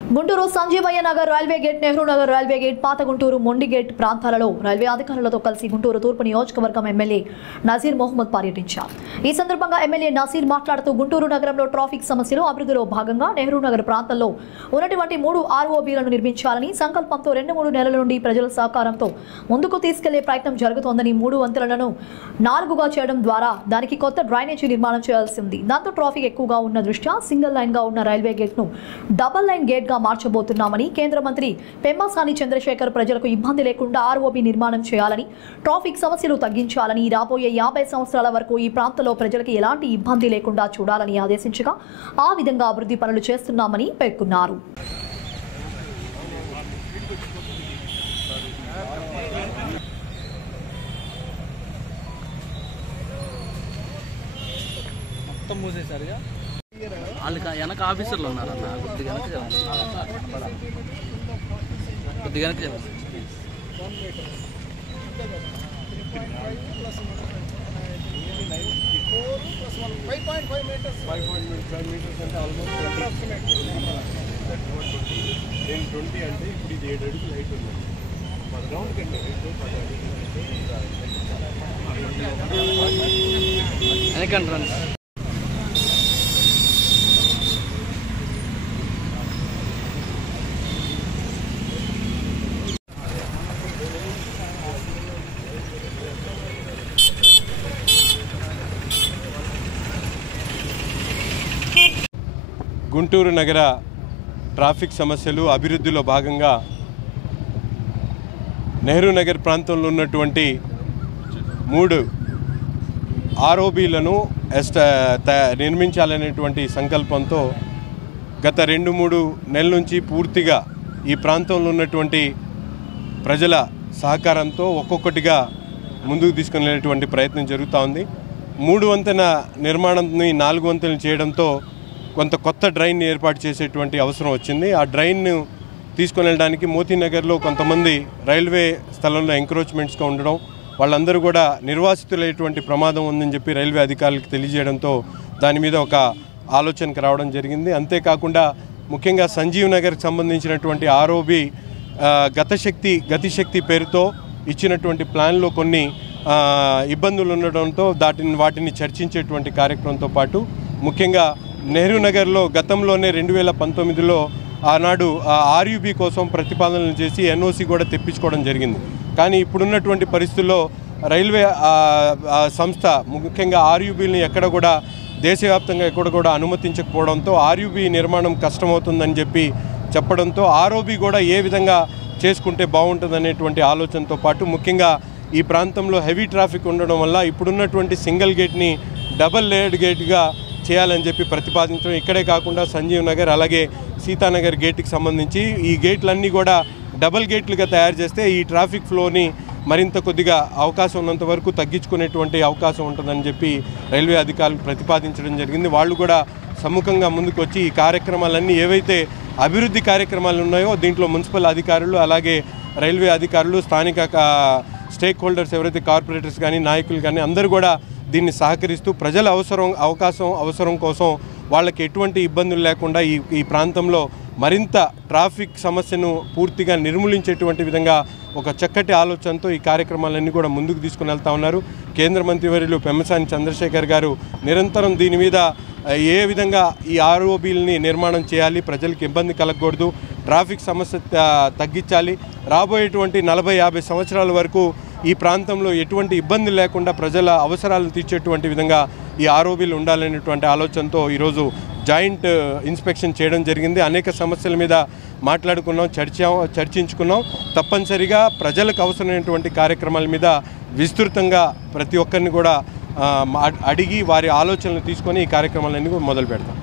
Guntur Sanjeevaiah Nagar railway gate, Nehru Nagar railway gate, పాత గుంటూరు మొండి gate ప్రాంతాలలో రైల్వే అధికారులతో కలిసి గుంటూరు తూర్పు నియోజకవర్గం ఎమ్మెల్యే నజీర్ మొహమ్మద్ పర్యటించారు. ఈ సందర్భంగా ఎమ్మెల్యే నజీర్ మాట్లాడుతూ గుంటూరు నగరంలో ట్రాఫిక్ సమస్యలు అభివృద్ధిలో భాగంగా నెహ్రూ నగర్ ప్రాంతంలో ఉన్నటువంటి 3 ROBలను నిర్మించాలని సంకల్పంతో 2-3 నెలల నుండి ప్రజల సహకారంతో ముందుకు తీసుకెళ్లే ప్రయత్నం జరుగుతోందని 3 వంతెనలను 4గా చేయడం ద్వారా దానికి కొత్త డ్రైనేజీ నిర్మాణం చేయాల్సి ఉంది. దాంతో ట్రాఫిక్ ఎక్కువగా ఉన్న దృష్ట్యా సింగిల్ లైన్ గా ఉన్న రైల్వే గేట్ ను డబుల్ లైన్ గేట్ గా మార్చబోతున్నామని, కేంద్ర మంత్రి పెమ్మసాని చంద్రశేఖర్ ప్రజలకు ఇబ్బంది లేకుండా ROB నిర్మాణం చేయాలని, ట్రాఫిక్ సమస్యలు తగ్గించాలని, రాబోయే 50 సంవత్సరాల వరకు ఈ ప్రాంతంలో ప్రజలకు ఎలాంటి ఇబ్బంది లేకుండా చూడాలని ఆదేశించగా ఆ విధంగా అభివృద్ధి పనులు చేస్తున్నామని పేర్కొన్నారు. వాళ్ళకి వెనక ఆఫీసర్లు ఉన్నారన్న, కొద్దిగా చెప్పండి. వెనకంటారండి. గుంటూరు నగర ట్రాఫిక్ సమస్యలు అభివృద్ధిలో భాగంగా నెహ్రూ నగర్ ప్రాంతంలో ఉన్నటువంటి 3 ROBలను నిర్మించాలనేటువంటి సంకల్పంతో గత 2-3 నెలల నుంచి పూర్తిగా ఈ ప్రాంతంలో ఉన్నటువంటి ప్రజల సహకారంతో ఒక్కొక్కటిగా ముందుకు తీసుకునేటువంటి ప్రయత్నం జరుగుతూ ఉంది. 3 వంతెన నిర్మాణాన్ని 4 వంతెనలు చేయడంతో కొంత కొత్త డ్రైన్ ఏర్పాటు చేసేటువంటి అవసరం వచ్చింది. ఆ డ్రైన్ను తీసుకొని వెళ్ళడానికి మోతీనగర్లో కొంతమంది రైల్వే స్థలంలో ఎంక్రోచ్మెంట్స్గా ఉండడం, వాళ్ళందరూ కూడా నిర్వాసితులైనటువంటి ప్రమాదం ఉందని చెప్పి రైల్వే అధికారులకు తెలియజేయడంతో దాని మీద ఒక ఆలోచనకు రావడం జరిగింది. అంతేకాకుండా ముఖ్యంగా సంజీవ్ నగర్కి సంబంధించినటువంటి ROB గతిశక్తి పేరుతో ఇచ్చినటువంటి ప్లాన్లో కొన్ని ఇబ్బందులు ఉండడంతో వాటిని చర్చించేటువంటి కార్యక్రమంతో పాటు ముఖ్యంగా నెహ్రూ నగర్లో గతంలోనే 2019లో ఆనాడు RUB కోసం ప్రతిపాదనలు చేసి NOC కూడా తెప్పించుకోవడం జరిగింది. కానీ ఇప్పుడున్నటువంటి పరిస్థితుల్లో రైల్వే సంస్థ ముఖ్యంగా RUBని ఎక్కడ కూడా దేశవ్యాప్తంగా ఎక్కడ కూడా అనుమతించకపోవడంతో RUB నిర్మాణం కష్టమవుతుందని చెప్పడంతో ROB కూడా ఏ విధంగా చేసుకుంటే బాగుంటుందనేటువంటి ఆలోచనతో పాటు ముఖ్యంగా ఈ ప్రాంతంలో హెవీ ట్రాఫిక్ ఉండడం వల్ల ఇప్పుడున్నటువంటి సింగిల్ గేట్ని డబల్ లేయర్డ్ గేట్గా చేయాలని చెప్పి ప్రతిపాదించడం. ఇక్కడే కాకుండా సంజీవ్ నగర్ అలాగే సీతానగర్ గేట్కి సంబంధించి ఈ గేట్లన్నీ కూడా డబల్ గేట్లుగా తయారు చేస్తే ఈ ట్రాఫిక్ ఫ్లోని మరింత కొద్దిగా అవకాశం ఉన్నంత వరకు తగ్గించుకునేటువంటి అవకాశం ఉంటుందని చెప్పి రైల్వే అధికారులు ప్రతిపాదించడం జరిగింది. వాళ్ళు కూడా సముఖంగా ముందుకు వచ్చి ఈ కార్యక్రమాలన్నీ ఏవైతే అభివృద్ధి కార్యక్రమాలు ఉన్నాయో దీంట్లో మున్సిపల్ అధికారులు అలాగే రైల్వే అధికారులు స్థానిక స్టేక్ హోల్డర్స్ ఎవరైతే కార్పొరేటర్స్ కానీ నాయకులు కానీ అందరూ కూడా దీన్ని సహకరిస్తూ ప్రజల అవసరం కోసం వాళ్ళకి ఎటువంటి ఇబ్బందులు లేకుండా ఈ ప్రాంతంలో మరింత ట్రాఫిక్ సమస్యను పూర్తిగా నిర్మూలించేటువంటి విధంగా ఒక చక్కటి ఆలోచనతో ఈ కార్యక్రమాలన్నీ కూడా ముందుకు తీసుకుని వెళ్తా ఉన్నారు. కేంద్ర మంత్రివర్యులు పెమ్మసాని చంద్రశేఖర్ గారు నిరంతరం దీని మీద ఏ విధంగా ఈ ROBలని నిర్మాణం చేయాలి, ప్రజలకు ఇబ్బంది కలగకూడదు, ట్రాఫిక్ సమస్య తగ్గించాలి, రాబోయేటువంటి 40-50 సంవత్సరాల వరకు ఈ ప్రాంతంలో ఎటువంటి ఇబ్బంది లేకుండా ప్రజల అవసరాలను తీర్చేటువంటి విధంగా ఈ ROBలు ఉండాలనేటువంటి ఆలోచనతో ఈరోజు జాయింట్ ఇన్స్పెక్షన్ చేయడం జరిగింది. అనేక సమస్యల మీద మాట్లాడుకున్నాం, చర్చించుకున్నాం. తప్పనిసరిగా ప్రజలకు అవసరమైనటువంటి కార్యక్రమాల మీద విస్తృతంగా ప్రతి ఒక్కరిని కూడా అడిగి వారి ఆలోచనలు తీసుకొని ఈ కార్యక్రమాలన్నీ మొదలు పెడతాం.